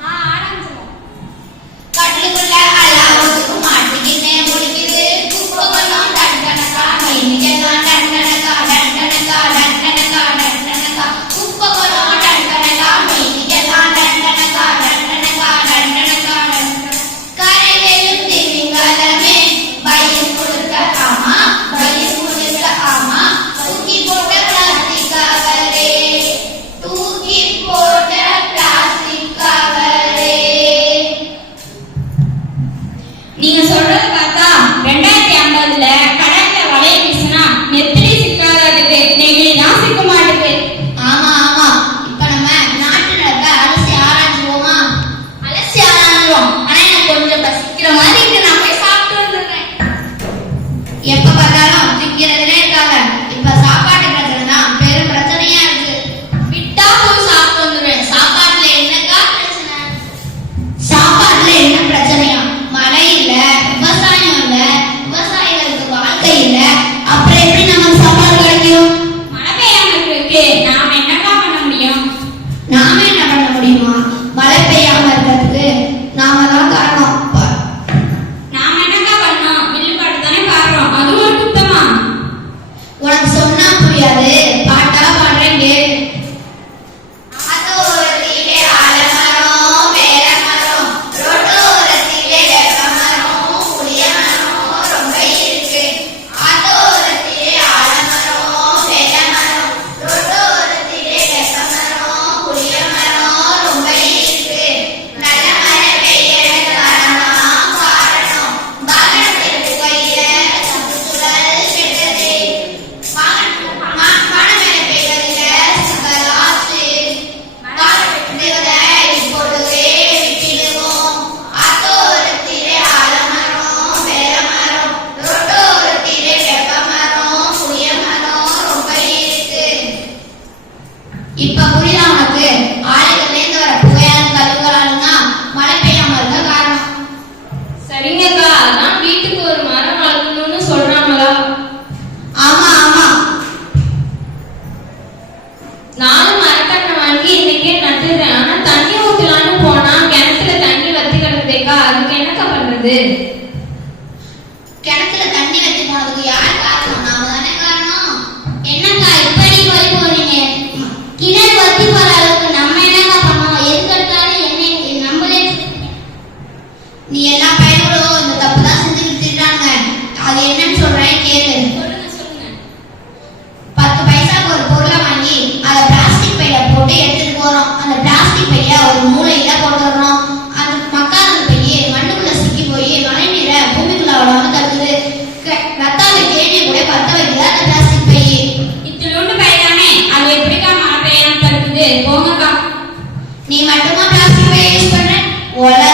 Ah. இந்த மாதிரி நான் போய் சாப்பிட்டு வந்துடுறேன். எப்ப பார்த்தாலும் நடந்தது கிணத்துல தண்ணி வச்சு போனதுக்கு யாரு காரணம்? நாம தானே காரணம். నీ మట్టుమో ప్లాస్టిక్ వేయించుకున్నాను ఓలా